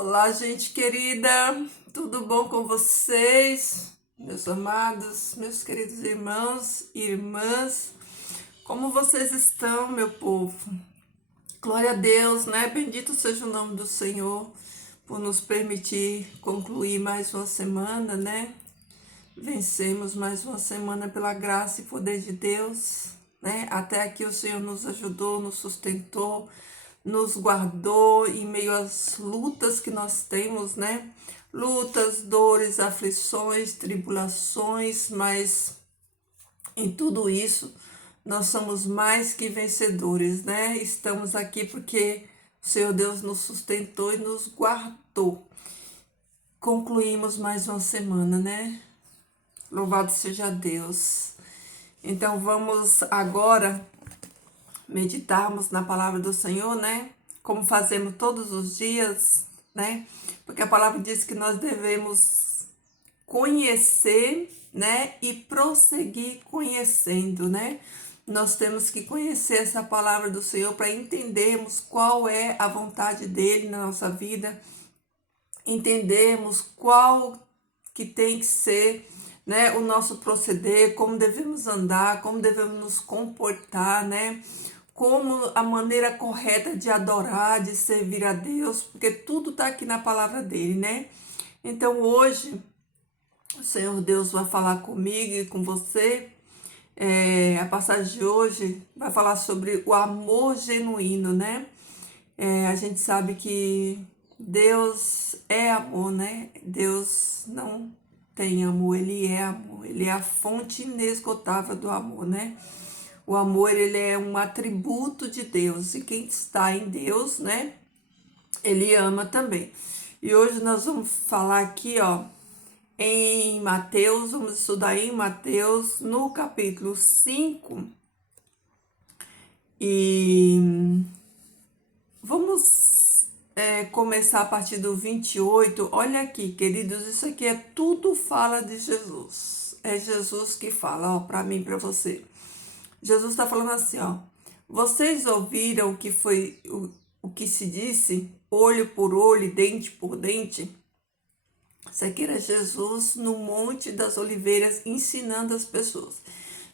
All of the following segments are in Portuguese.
Olá, gente querida, tudo bom com vocês, meus amados, meus queridos irmãos e irmãs? Como vocês estão, meu povo? Glória a Deus, né? Bendito seja o nome do Senhor por nos permitir concluir mais uma semana, né? Vencemos mais uma semana pela graça e poder de Deus, né? Até aqui o Senhor nos ajudou, nos sustentou, nos guardou em meio às lutas que nós temos, né? Lutas, dores, aflições, tribulações, mas em tudo isso nós somos mais que vencedores, né? Estamos aqui porque o Senhor Deus nos sustentou e nos guardou. Concluímos mais uma semana, né? Louvado seja Deus. Então vamos agora meditarmos na palavra do Senhor, né? Como fazemos todos os dias, né? Porque a palavra diz que nós devemos conhecer, né? E prosseguir conhecendo, né? Nós temos que conhecer essa palavra do Senhor para entendermos qual é a vontade dele na nossa vida, entendermos qual que tem que ser, né, o nosso proceder, como devemos andar, como devemos nos comportar, né? Como a maneira correta de adorar, de servir a Deus, porque tudo está aqui na palavra dele, né? Então hoje o Senhor Deus vai falar comigo e com você. A passagem de hoje vai falar sobre o amor genuíno, né? A gente sabe que Deus é amor, né? Deus não tem amor, ele é amor, ele é a fonte inesgotável do amor, né? O amor, ele é um atributo de Deus, e quem está em Deus, né, ele ama também. E hoje nós vamos falar aqui, ó, em Mateus, vamos estudar em Mateus, no capítulo 5, e vamos começar a partir do 28. Olha aqui, queridos, isso aqui é tudo fala de Jesus. É Jesus que fala, ó, para mim, para você. Jesus está falando assim, ó. Vocês ouviram o que se disse, olho por olho e dente por dente? Isso aqui era Jesus no Monte das Oliveiras ensinando as pessoas.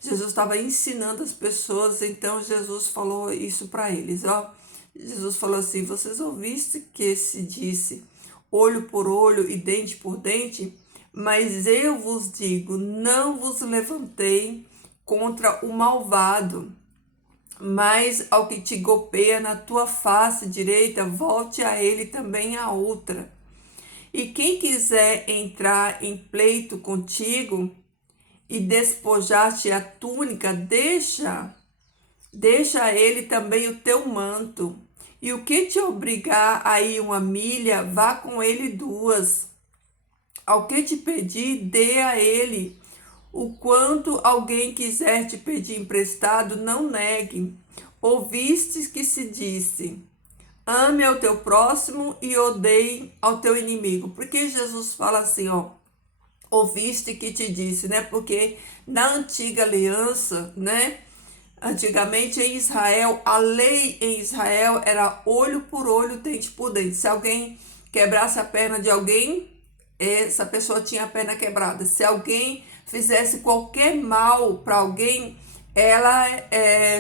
Jesus estava ensinando as pessoas, então Jesus falou isso para eles, ó. Jesus falou assim: vocês ouviste que se disse olho por olho e dente por dente? Mas eu vos digo, não vos levantei contra o malvado, mas ao que te golpeia na tua face direita, volte a ele também a outra. E quem quiser entrar em pleito contigo e despojar-te a túnica, deixa a ele também o teu manto. E o que te obrigar a ir 1 milha, vá com ele 2. Ao que te pedir, dê a ele. O quanto alguém quiser te pedir emprestado, não negue. Ouvistes que se disse: ame ao teu próximo e odeie ao teu inimigo. Porque Jesus fala assim, ó, ouviste que te disse, né? Porque na antiga aliança, né? Antigamente em Israel, a lei em Israel era olho por olho, dente por dente. Se alguém quebrasse a perna de alguém, essa pessoa tinha a perna quebrada. Se alguém fizesse qualquer mal para alguém, ela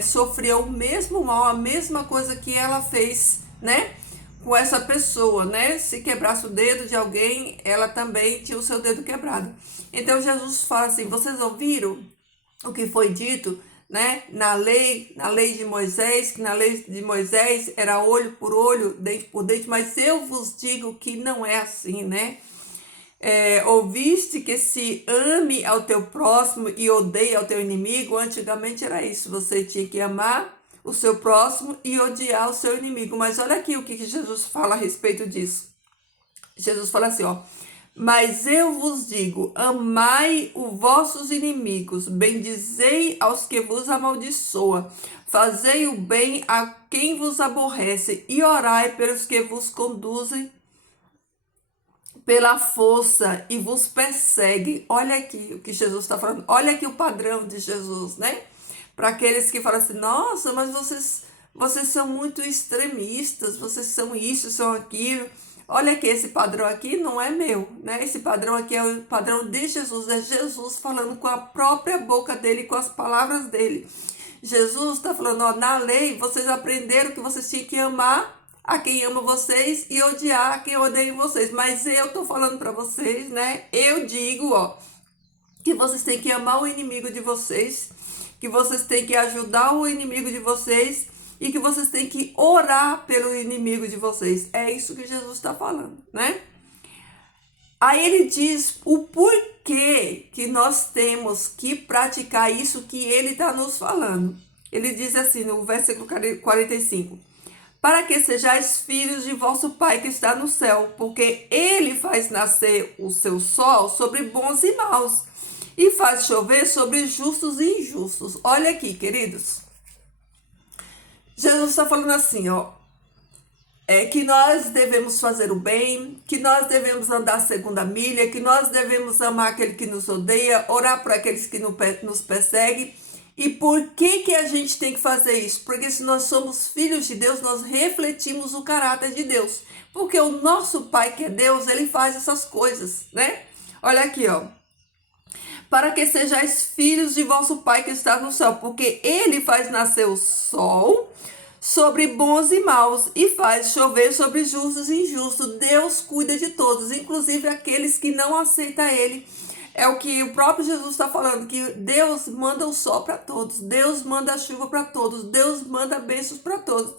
sofria o mesmo mal, a mesma coisa que ela fez, né? Com essa pessoa, né? Se quebrasse o dedo de alguém, ela também tinha o seu dedo quebrado. Então Jesus fala assim: vocês ouviram o que foi dito, né? Na lei de Moisés, que na lei de Moisés era olho por olho, dente por dente, mas eu vos digo que não é assim, né? Ouviste que se ame ao teu próximo e odeie ao teu inimigo? Antigamente era isso, você tinha que amar o seu próximo e odiar o seu inimigo. Mas olha aqui o que Jesus fala a respeito disso. Jesus fala assim, ó: mas eu vos digo, amai os vossos inimigos, bendizei aos que vos amaldiçoam, fazei o bem a quem vos aborrece e orai pelos que vos conduzem pela força e vos perseguem. Olha aqui o que Jesus está falando. Olha aqui o padrão de Jesus, né? Para aqueles que falam assim: nossa, mas vocês são muito extremistas, vocês são isso, são aquilo. Olha aqui, esse padrão aqui não é meu, né? Esse padrão aqui é o padrão de Jesus, é Jesus falando com a própria boca dele, com as palavras dele. Jesus está falando, ó, na lei vocês aprenderam que vocês tinham que amar a quem ama vocês e odiar a quem odeia vocês. Mas eu tô falando para vocês, né? Eu digo, ó, que vocês têm que amar o inimigo de vocês, que vocês têm que ajudar o inimigo de vocês e que vocês têm que orar pelo inimigo de vocês. É isso que Jesus está falando, né? Aí ele diz o porquê que nós temos que praticar isso que ele está nos falando. Ele diz assim no versículo 45: para que sejais filhos de vosso Pai que está no céu, porque ele faz nascer o seu sol sobre bons e maus, e faz chover sobre justos e injustos. Olha aqui, queridos. Jesus está falando assim, ó, que nós devemos fazer o bem, que nós devemos andar segundo a milha, que nós devemos amar aquele que nos odeia, orar por aqueles que nos perseguem. E por que a gente tem que fazer isso? Porque se nós somos filhos de Deus, nós refletimos o caráter de Deus. Porque o nosso Pai, que é Deus, ele faz essas coisas, né? Olha aqui, ó. Para que sejais filhos de vosso Pai que está no céu, porque ele faz nascer o sol sobre bons e maus e faz chover sobre justos e injustos. Deus cuida de todos, inclusive aqueles que não aceitam ele. É o que o próprio Jesus está falando, que Deus manda o sol para todos, Deus manda a chuva para todos, Deus manda bênçãos para todos.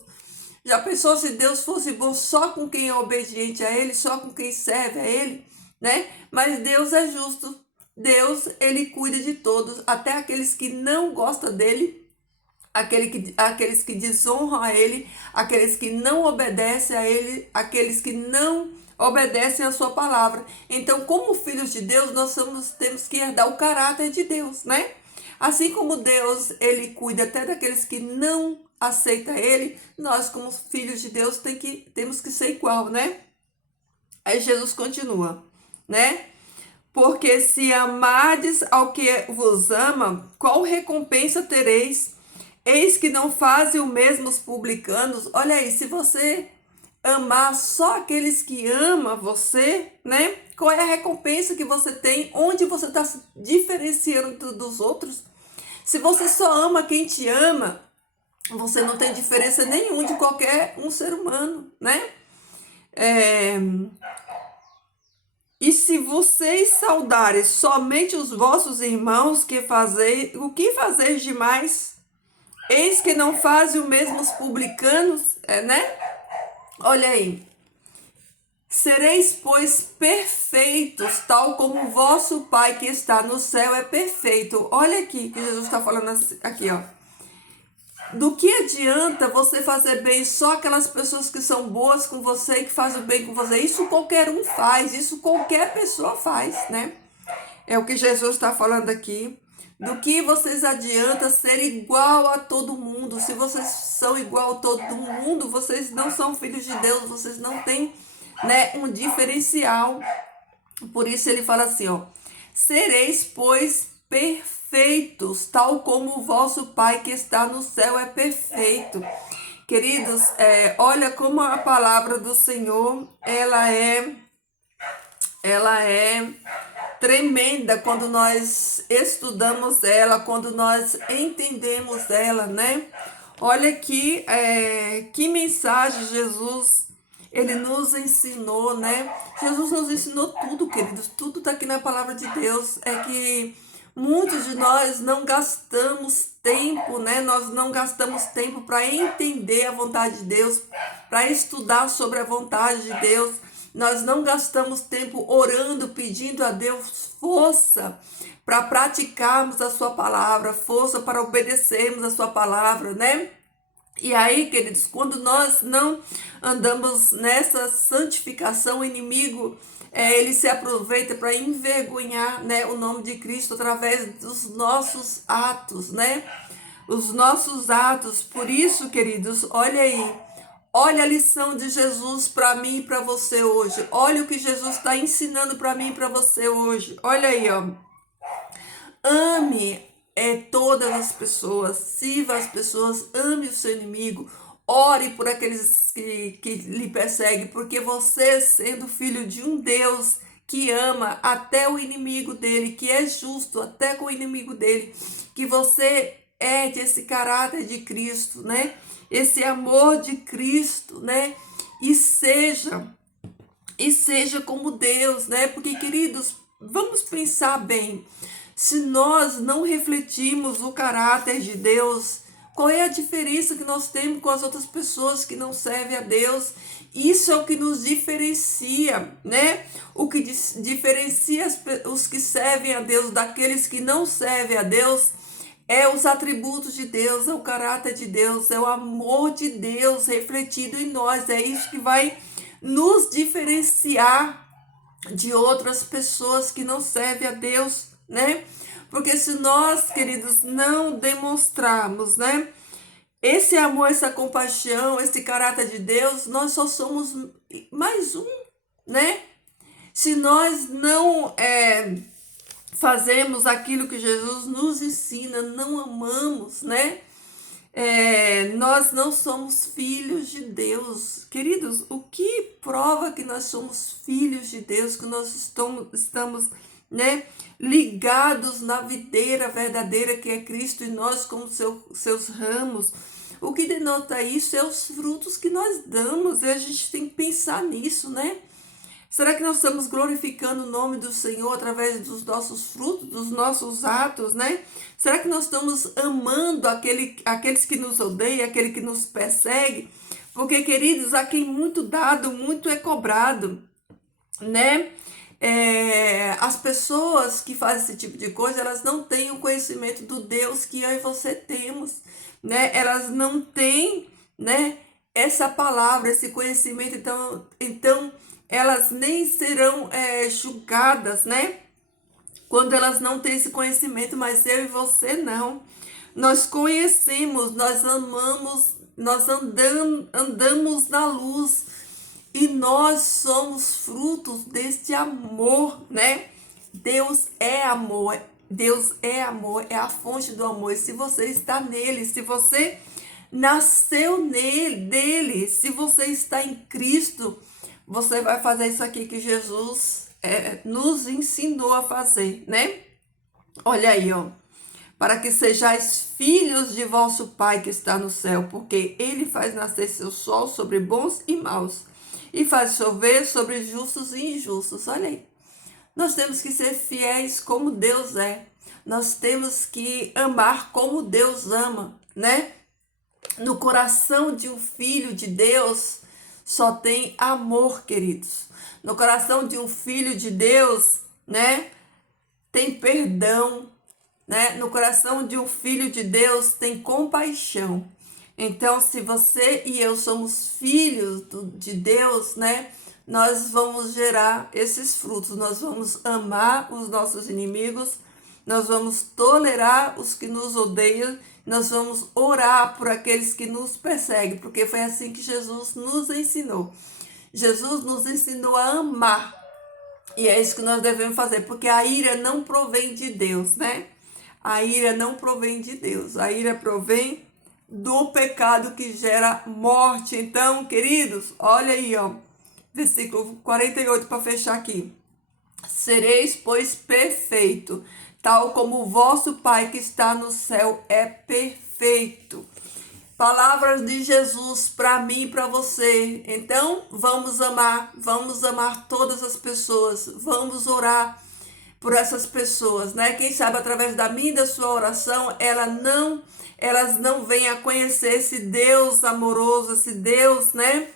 Já pensou se Deus fosse bom só com quem é obediente a ele, só com quem serve a ele, né? Mas Deus é justo, Deus, ele cuida de todos, até aqueles que não gostam dele, aqueles que desonram a ele, aqueles que não obedecem a ele, aqueles que não obedecem a sua palavra. Então, como filhos de Deus, temos que herdar o caráter de Deus, né? Assim como Deus, ele cuida até daqueles que não aceitam ele, nós, como filhos de Deus, temos que ser igual, né? Aí Jesus continua, né? Porque se amardes ao que vos ama, qual recompensa tereis? Eis que não fazem o mesmo os publicanos. Olha aí, se você amar só aqueles que amam você, né? Qual é a recompensa que você tem? Onde você está se diferenciando dos outros? Se você só ama quem te ama, você não tem diferença nenhuma de qualquer um ser humano, né? E se vocês saudarem somente os vossos irmãos, o que fazeis demais? Eis que não fazem o mesmo os publicanos, né? Olha aí. Sereis, pois, perfeitos, tal como o vosso Pai que está no céu é perfeito. Olha aqui que Jesus está falando aqui, ó. Do que adianta você fazer bem só aquelas pessoas que são boas com você e que fazem o bem com você? Isso qualquer um faz, isso qualquer pessoa faz, né? É o que Jesus está falando aqui. Do que vocês adianta ser igual a todo mundo? Se vocês são igual a todo mundo, vocês não são filhos de Deus, vocês não têm, né, um diferencial. Por isso ele fala assim, ó: sereis, pois, perfeitos, tal como o vosso Pai que está no céu é perfeito. Queridos, olha como a palavra do Senhor, ela é tremenda quando nós estudamos ela, quando nós entendemos ela, né? Olha aqui, que mensagem Jesus, ele nos ensinou, né? Jesus nos ensinou tudo, queridos, tudo está aqui na palavra de Deus. É que muitos de nós não gastamos tempo, né? Nós não gastamos tempo para entender a vontade de Deus, para estudar sobre a vontade de Deus. Nós não gastamos tempo orando, pedindo a Deus força para praticarmos a sua palavra, força para obedecermos a sua palavra, né? E aí, queridos, quando nós não andamos nessa santificação, o inimigo, ele se aproveita para envergonhar, né, o nome de Cristo através dos nossos atos, né? Os nossos atos. Por isso, queridos, olha aí. Olha a lição de Jesus para mim e para você hoje. Olha o que Jesus está ensinando para mim e para você hoje. Olha aí, ó. Ame todas as pessoas, sirva as pessoas, ame o seu inimigo, Ore por aqueles que lhe perseguem, porque você, sendo filho de um Deus que ama até o inimigo dele, que é justo até com o inimigo dele, que você é desse caráter de Cristo, né? Esse amor de Cristo, né? E seja como Deus, né? Porque, queridos, vamos pensar bem. Se nós não refletimos o caráter de Deus, qual é a diferença que nós temos com as outras pessoas que não servem a Deus? Isso é o que nos diferencia, né? O que diferencia os que servem a Deus daqueles que não servem a Deus é os atributos de Deus, é o caráter de Deus, é o amor de Deus refletido em nós. É isso que vai nos diferenciar de outras pessoas que não servem a Deus, né? Porque se nós, queridos, não demonstrarmos, né, esse amor, essa compaixão, esse caráter de Deus, nós só somos mais um, né? Se nós não fazemos aquilo que Jesus nos ensina, não amamos, né? Nós não somos filhos de Deus. Queridos, o que prova que nós somos filhos de Deus, que nós estamos, né, ligados na videira verdadeira que é Cristo e nós como seus ramos? O que denota isso é os frutos que nós damos, e a gente tem que pensar nisso, né? Será que nós estamos glorificando o nome do Senhor através dos nossos frutos, dos nossos atos, né? Será que nós estamos amando aqueles que nos odeiam, aquele que nos persegue? Porque, queridos, a quem muito dado, muito é cobrado, né? As pessoas que fazem esse tipo de coisa, elas não têm o conhecimento do Deus que eu e você temos, né? Elas não têm, né, essa palavra, esse conhecimento, então elas nem serão julgadas, né? Quando elas não têm esse conhecimento, mas eu e você não. Nós conhecemos, nós amamos, nós andamos na luz e nós somos frutos deste amor, né? Deus é amor, Deus é amor, é a fonte do amor. E se você está nele, se você nasceu dele, se você está em Cristo, você vai fazer isso aqui que Jesus nos ensinou a fazer, né? Olha aí, ó. Para que sejais filhos de vosso Pai que está no céu, porque ele faz nascer seu sol sobre bons e maus, e faz chover sobre justos e injustos. Olha aí. Nós temos que ser fiéis como Deus é. Nós temos que amar como Deus ama, né? No coração de um filho de Deus só tem amor, queridos. No coração de um filho de Deus, né, tem perdão, né? No coração de um filho de Deus tem compaixão. Então, se você e eu somos filhos de Deus, né, nós vamos gerar esses frutos. Nós vamos amar os nossos inimigos, nós vamos tolerar os que nos odeiam, nós vamos orar por aqueles que nos perseguem, porque foi assim que Jesus nos ensinou. Jesus nos ensinou a amar, e é isso que nós devemos fazer, porque a ira não provém de Deus, né? A ira não provém de Deus, a ira provém do pecado que gera morte. Então, queridos, olha aí, ó, versículo 48 para fechar aqui. Sereis, pois, perfeito, tal como o vosso Pai que está no céu é perfeito. Palavras de Jesus para mim e para você. Então, vamos amar todas as pessoas, vamos orar por essas pessoas, né? Quem sabe através da minha e da sua oração, elas não venham a conhecer esse Deus amoroso, esse Deus, né?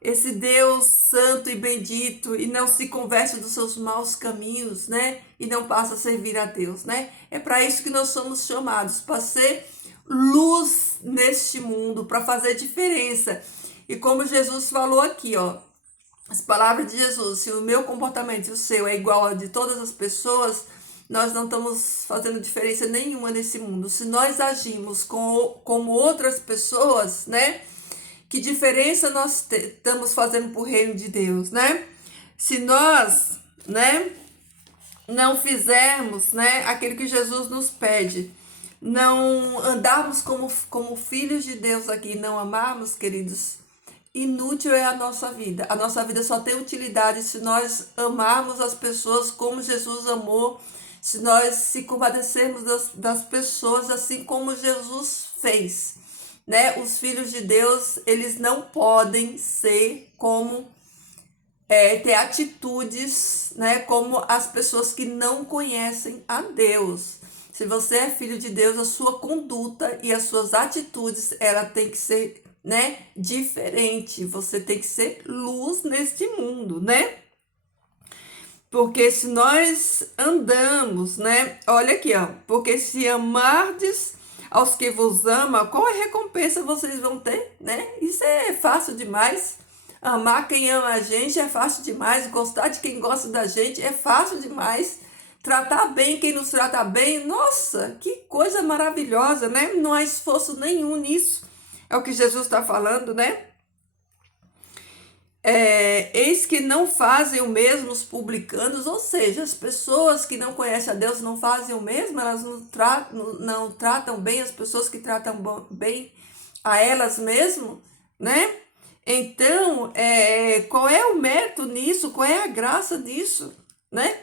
Esse Deus santo e bendito, e não se converte dos seus maus caminhos, né? E não passa a servir a Deus, né? É para isso que nós somos chamados, para ser luz neste mundo, para fazer diferença. E como Jesus falou aqui, ó, as palavras de Jesus, se o meu comportamento e o seu é igual ao de todas as pessoas, nós não estamos fazendo diferença nenhuma nesse mundo. Se nós agimos como outras pessoas, né? Que diferença nós estamos fazendo para o reino de Deus, né? Se nós, né, não fizermos, né, aquilo que Jesus nos pede, não andarmos como filhos de Deus aqui, não amarmos, queridos, inútil é a nossa vida. A nossa vida só tem utilidade se nós amarmos as pessoas como Jesus amou, se nós se compadecermos das pessoas assim como Jesus fez, né? Os filhos de Deus, eles não podem ser como ter atitudes, né, como as pessoas que não conhecem a Deus. Se você é filho de Deus, a sua conduta e as suas atitudes, ela tem que ser, né, diferente. Você tem que ser luz neste mundo, né? Porque se nós andamos, né? Olha aqui, ó. Porque se amardes aos que vos amam, qual a recompensa vocês vão ter, né? Isso é fácil demais. Amar quem ama a gente é fácil demais. Gostar de quem gosta da gente é fácil demais. Tratar bem quem nos trata bem, nossa, que coisa maravilhosa, né? Não há esforço nenhum nisso. É o que Jesus está falando, né? Eis que não fazem o mesmo os publicanos, ou seja, as pessoas que não conhecem a Deus não fazem o mesmo, elas não tratam bem as pessoas que tratam bem a elas mesmas, né? Então, qual é o mérito nisso? Qual é a graça disso, né?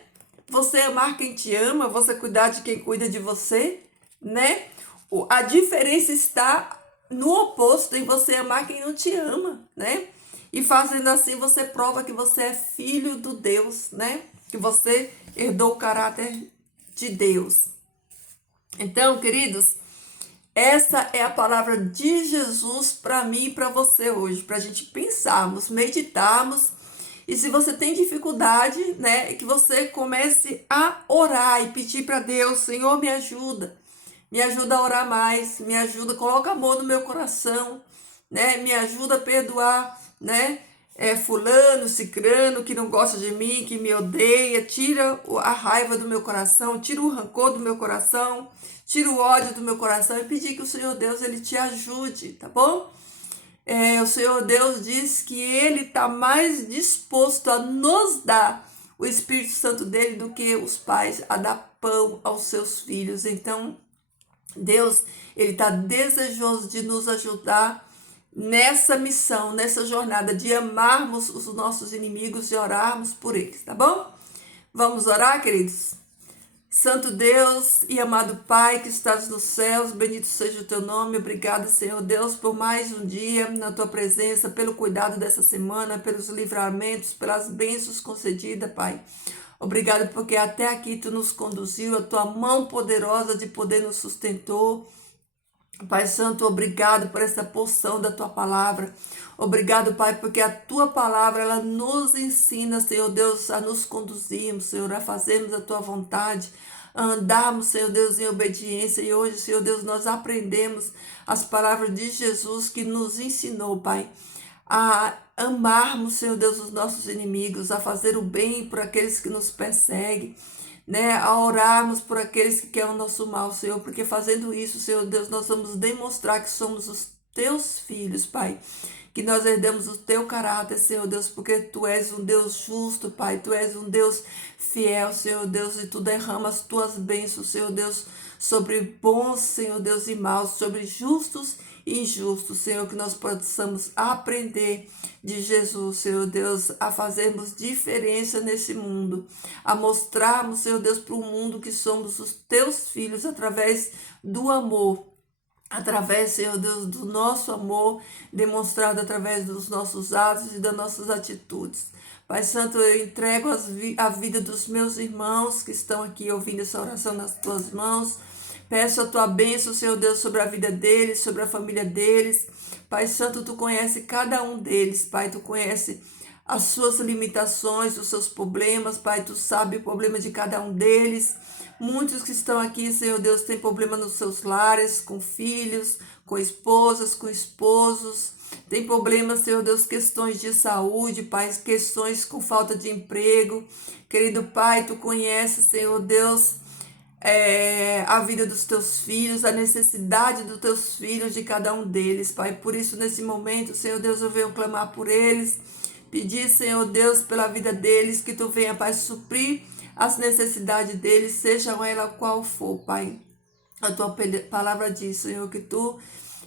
Você amar quem te ama, você cuidar de quem cuida de você, né? A diferença está no oposto, em você amar quem não te ama, né? E fazendo assim, você prova que você é filho do Deus, né? Que você herdou o caráter de Deus. Então, queridos, essa é a palavra de Jesus para mim e para você hoje, para a gente pensarmos, meditarmos. E se você tem dificuldade, né, que você comece a orar e pedir para Deus, Senhor, me ajuda a orar mais, me ajuda, coloca amor no meu coração, né, me ajuda a perdoar, né, fulano, cicrano, que não gosta de mim, que me odeia, tira a raiva do meu coração, tira o rancor do meu coração, tira o ódio do meu coração e pedir que o Senhor Deus, ele te ajude, tá bom? O Senhor Deus diz que ele está mais disposto a nos dar o Espírito Santo dele do que os pais a dar pão aos seus filhos. Então, Deus, ele está desejoso de nos ajudar nessa missão, nessa jornada de amarmos os nossos inimigos e orarmos por eles, tá bom? Vamos orar, queridos? Santo Deus e amado Pai que estás nos céus, bendito seja o teu nome. Obrigada, Senhor Deus, por mais um dia na tua presença, pelo cuidado dessa semana, pelos livramentos, pelas bênçãos concedidas, Pai. Obrigado porque até aqui tu nos conduziu, a tua mão poderosa de poder nos sustentou. Pai Santo, obrigado por essa porção da tua palavra. Obrigado, Pai, porque a tua palavra, ela nos ensina, Senhor Deus, a nos conduzirmos, Senhor, a fazermos a tua vontade, a andarmos, Senhor Deus, em obediência. E hoje, Senhor Deus, nós aprendemos as palavras de Jesus que nos ensinou, Pai, a amarmos, Senhor Deus, os nossos inimigos, a fazer o bem por aqueles que nos perseguem, né, a orarmos por aqueles que querem o nosso mal, Senhor, porque fazendo isso, Senhor Deus, nós vamos demonstrar que somos os teus filhos, Pai, que nós herdamos o teu caráter, Senhor Deus, porque tu és um Deus justo, Pai, tu és um Deus fiel, Senhor Deus, e tu derramas as tuas bênçãos, Senhor Deus, sobre bons, Senhor Deus, e maus, sobre justos e injustos, Senhor, que nós possamos aprender de Jesus, Senhor Deus, a fazermos diferença nesse mundo, a mostrarmos, Senhor Deus, para o mundo que somos os teus filhos através do amor, através, Senhor Deus, do nosso amor demonstrado através dos nossos atos e das nossas atitudes. Pai Santo, eu entrego a vida dos meus irmãos que estão aqui ouvindo essa oração nas tuas mãos. Peço a tua bênção, Senhor Deus, sobre a vida deles, sobre a família deles. Pai Santo, tu conhece cada um deles, Pai, tu conhece as suas limitações, os seus problemas, Pai, tu sabe o problema de cada um deles. Muitos que estão aqui, Senhor Deus, têm problema nos seus lares, com filhos, com esposas, com esposos. Tem problemas, Senhor Deus, questões de saúde, Pai, questões com falta de emprego. Querido Pai, tu conheces, Senhor Deus, a vida dos teus filhos, a necessidade dos teus filhos, de cada um deles, Pai. Por isso, nesse momento, Senhor Deus, eu venho clamar por eles, pedir, Senhor Deus, pela vida deles, que tu venha, Pai, suprir as necessidades deles, sejam ela qual for, Pai. A tua palavra diz, Senhor, que tu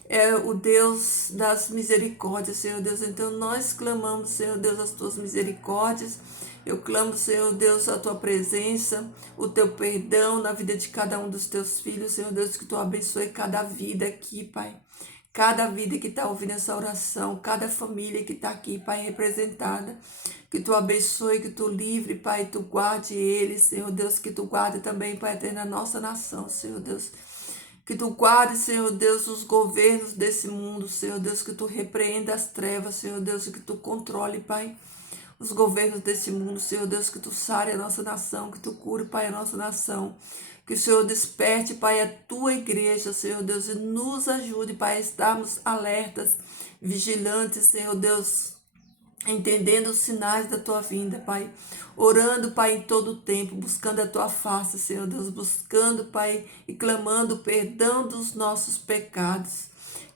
é o Deus das misericórdias, Senhor Deus. Então nós clamamos, Senhor Deus, as tuas misericórdias. Eu clamo, Senhor Deus, a tua presença, o teu perdão na vida de cada um dos teus filhos, Senhor Deus, que tu abençoe cada vida aqui, Pai. Cada vida que está ouvindo essa oração, cada família que está aqui, Pai, representada. Que tu abençoe, que tu livre, Pai, tu guarde eles, Senhor Deus, que tu guarde também, Pai, até na nossa nação, Senhor Deus. Que tu guarde, Senhor Deus, os governos desse mundo, Senhor Deus, que tu repreenda as trevas, Senhor Deus, e que tu controle, Pai, os governos desse mundo, Senhor Deus, que tu sare a nossa nação, que tu cure, Pai, a nossa nação. Que o Senhor desperte, Pai, a tua igreja, Senhor Deus, e nos ajude, Pai, a estarmos alertas, vigilantes, Senhor Deus, entendendo os sinais da tua vinda, Pai. Orando, Pai, em todo o tempo, buscando a tua face, Senhor Deus, buscando, Pai, e clamando o perdão dos nossos pecados.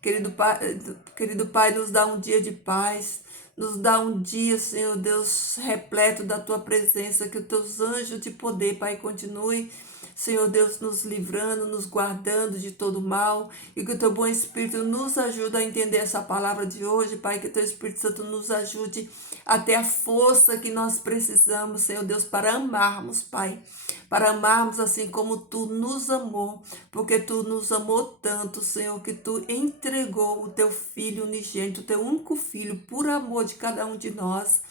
Querido Pai, nos dá um dia de paz, nos dá um dia, Senhor Deus, repleto da tua presença, que os teus anjos de poder, Pai, continue, Senhor Deus, nos livrando, nos guardando de todo mal, e que o teu bom Espírito nos ajude a entender essa palavra de hoje, Pai, que o teu Espírito Santo nos ajude a ter a força que nós precisamos, Senhor Deus, para amarmos, Pai, para amarmos assim como tu nos amou, porque tu nos amou tanto, Senhor, que tu entregou o teu Filho unigênito, o teu único Filho, por amor de cada um de nós,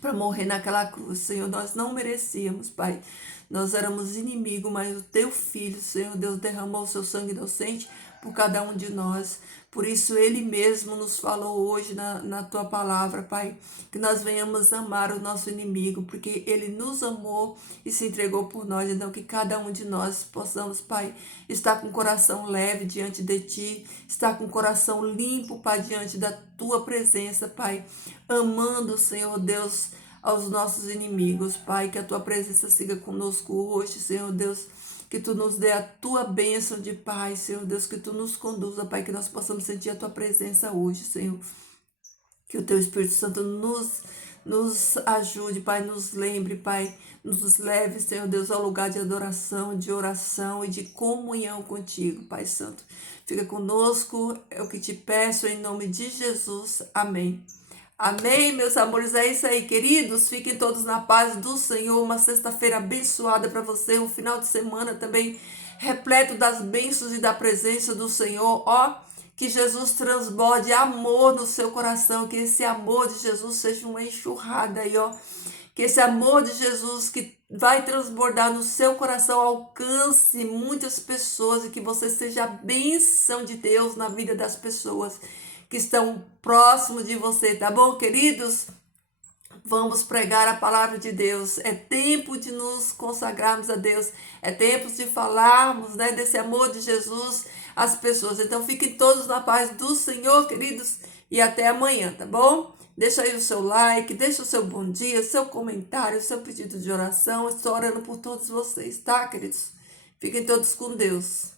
para morrer naquela cruz, Senhor. Nós não merecíamos, Pai. Nós éramos inimigos, mas o teu Filho, Senhor Deus, derramou o seu sangue inocente por cada um de nós. Por isso, Ele mesmo nos falou hoje na tua palavra, Pai, que nós venhamos amar o nosso inimigo, porque Ele nos amou e se entregou por nós. Então, que cada um de nós possamos, Pai, estar com o coração leve diante de Ti, estar com o coração limpo, Pai, diante da Tua presença, Pai, amando, Senhor Deus, aos nossos inimigos, Pai, que a Tua presença siga conosco hoje, Senhor Deus, que Tu nos dê a Tua bênção de paz, Senhor Deus, que Tu nos conduza, Pai, que nós possamos sentir a Tua presença hoje, Senhor, que o Teu Espírito Santo nos ajude, Pai, nos lembre, Pai, nos leve, Senhor Deus, ao lugar de adoração, de oração e de comunhão contigo, Pai Santo. Fica conosco, é o que te peço, em nome de Jesus. Amém. Amém, meus amores, é isso aí, queridos, fiquem todos na paz do Senhor, uma sexta-feira abençoada para você, um final de semana também repleto das bênçãos e da presença do Senhor, ó, que Jesus transborde amor no seu coração, que esse amor de Jesus seja uma enxurrada aí, ó, que esse amor de Jesus que vai transbordar no seu coração alcance muitas pessoas e que você seja a bênção de Deus na vida das pessoas que estão próximos de você, tá bom, queridos? Vamos pregar a palavra de Deus. É tempo de nos consagrarmos a Deus. É tempo de falarmos, né, desse amor de Jesus às pessoas. Então, fiquem todos na paz do Senhor, queridos, e até amanhã, tá bom? Deixa aí o seu like, deixa o seu bom dia, seu comentário, seu pedido de oração. Estou orando por todos vocês, tá, queridos? Fiquem todos com Deus.